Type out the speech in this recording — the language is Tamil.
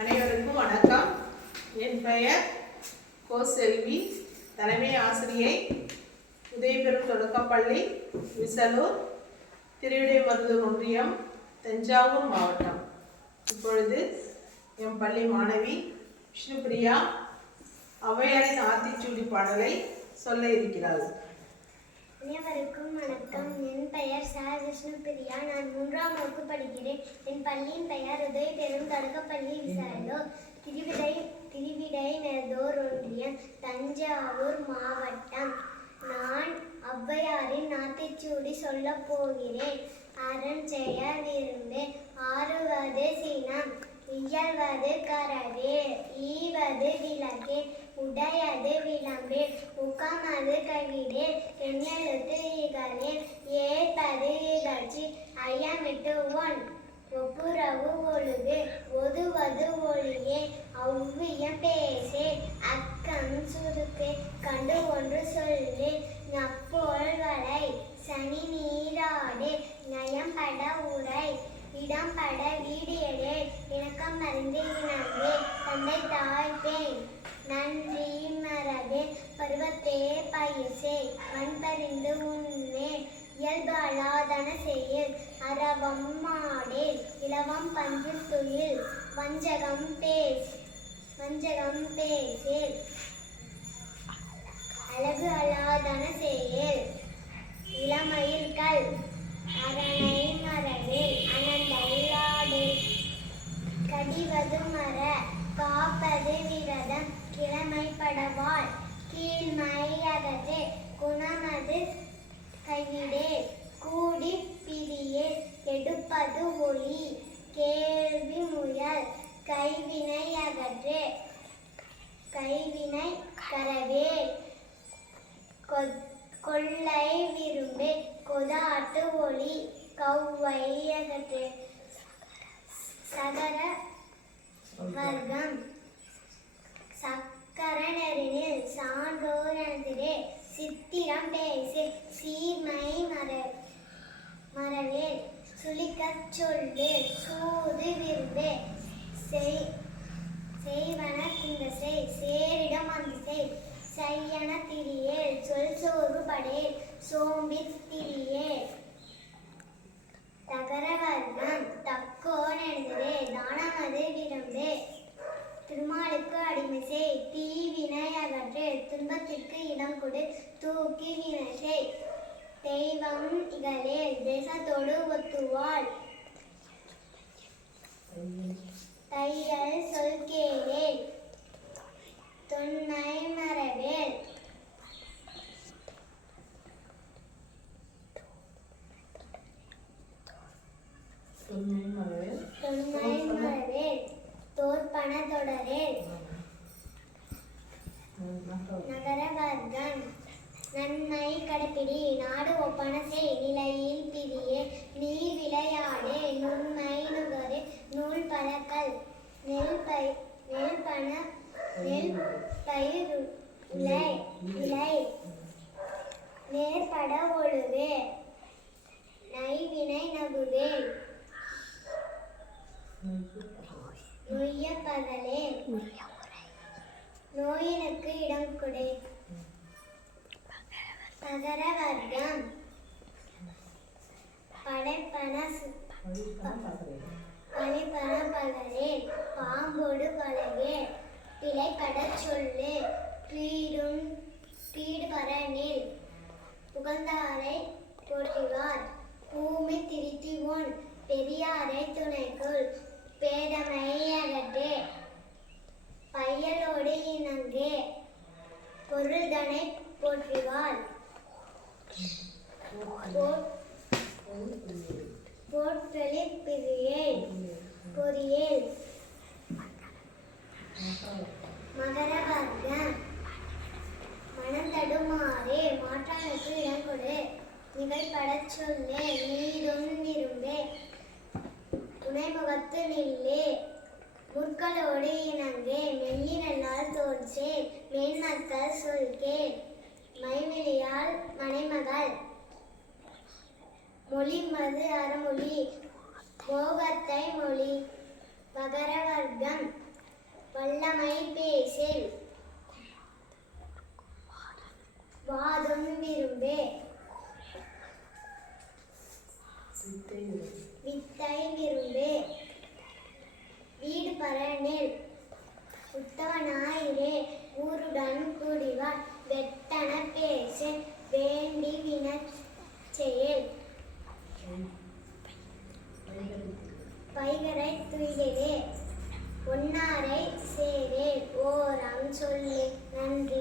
அனைவருக்கும் வணக்கம். என் பெயர் கோ செல்வி தலைமை ஆசிரியை உதயபெரும் தொடக்கப்பள்ளி விசலூர் திருவிடைமருதூர் ஒன்றியம் தஞ்சாவூர் மாவட்டம். இப்பொழுது என் பள்ளி மாணவி விஷ்ணுபிரியா ஔவையாரின் ஆத்திச்சூடி பாடலை சொல்ல இருக்கிறார்கள் அனைவருக்கும் வணக்கம். என் பெயர் ச விஷ்ணுபிரியா நான் மூன்றாம் வகுப்பு படிக்கிறேன். என் பள்ளியின் பெயர் உதய பெரும் தொடக்கப்பள்ளி விசாரோ திருவிடை திருவிடைநெதோர் ஒன்றியம் தஞ்சாவூர் மாவட்டம். நான் ஔவையாரின் நாத்திச்சூடி சொல்லப் போகிறேன். அரண் செய்ய விரும்பு ஆறுவது சினம் இயல்வது கரவே ஈவது விளக்கே உடையது விளம்பே உக்கமது கவிடே இகழே ஏற்பது இகழ்ச்சி ஐயமிட்டு ஒன் ஒப்புரவு ஒழுகு ஒதுவது ஒளியே ஒவ்வியம் பேசே அக்கம் சுருக்கு கண்டு ஒன்று சொல்லு. நப்போல்களை சனி நீராடு நயம்பட உரை இடம்பட வீடு இணக்கம் அறிந்து இணங்கு தந்தை தாய்ப்பேன் நன்றி மரபே பருவத்தே பயிர்சே. மண்பறிந்து உண்ணே இயல்பு அலாதன செயல். அரவம் மாடேல் இளவம் பஞ்சு துயில் வஞ்சகம் பேஸ் வஞ்சகம் பேசேல். அழகு அலாதன செயல். இளமையில் கல் அரணை மரவில் அனந்தல்லாடு கடிவது மர காப்பது விரதம் கிழமைப்படவாள் கீழ்மை அகது குணமது கையிலே கூடி பிரியே எடுப்பது ஒளி. கேள்வி முயல் கைவினை அகற்று. கைவினை கரவே. கொள்ளை விரும்பு கொதாட்டு ஒளி. கௌவை அகற்று. சகர வர்க்கம். சக்கர நெறினில் சித்திரம் பேசு சொல்லு சூது விரும்பு. செய் செய்வன இந்த செய் சேரிடம் அந்த செய். செய்யன திரியேல் சொல் சோறு படேல் சோம்பி திரியேல் தகரவர்ணம் தக்கோன் எழுந்ததே தானமது விரும்பு. திருமாலுக்கு அடிமை செய் தீ அகற்று துன்பத்திற்கு இடம் கொடு தூக்கி வினை செய். தெய்வம் இகழே தேசத்தோடு ஒத்துவாள். தையல் சொல் கேளே தொன்மை மரவேல். தொன்மை மரவேல். தோற்பன தொடரேல். நகர வர்க்கம் நன்மை கடைப்பிடி. நாடு ஒப்பன செய். நிலையில் பிரியே. நீர் விளையாடு. நுண்மை நுகரு. நூல் பழக்கல் நெல் பை நெல் பண நெல் பயிர் இலை இலை நேர்பட ஒழுகு நைவினை நகுவேன் நொய்ய பகலே நோயினுக்கு இடம் கொடு பகர வர்க்கம் படைப்பன சு- பழிப்பன பாம்போடு பழகே பிழைப்படச் சொல்லு பீடும் பீடு பரனில் புகழ்ந்தாரை போற்றுவார். பூமி திருத்திவோன் பெரியாரை துணைக்குள் பேதமை அகற்றே பையலோடு இணங்கே பொருள்தனை போற்றுவாள் போற்றலில் பிரியேன். பொறியேன். மகர மனந்தடுமாறே மாற்றானுக்கு இடம் கொடு. நிகழ்படச் சொல்லு நீரும் விரும்பே துணைமுகத்து நில்லே. முற்களோடு இணங்கே மெல்லினால் தோன்றே மேன்மக்கள் சொல்கே. மைவிழியால் மனைமகள் மொழி மது அறமொழி போகத்தை மொழி வகர வர்க்கம் வல்லமை பேசேல் வாதம் விரும்பே. வித்தை விரும்பே. வீடு பரநெல் உத்தவனாயிரே. ஊருடன் கூடிவார் வெட்டன பேச வேண்டி வினச் செயல். பைகரை துயிலே ஒன்னாரை சேரே. ஓரம் சொல்லு நன்றி.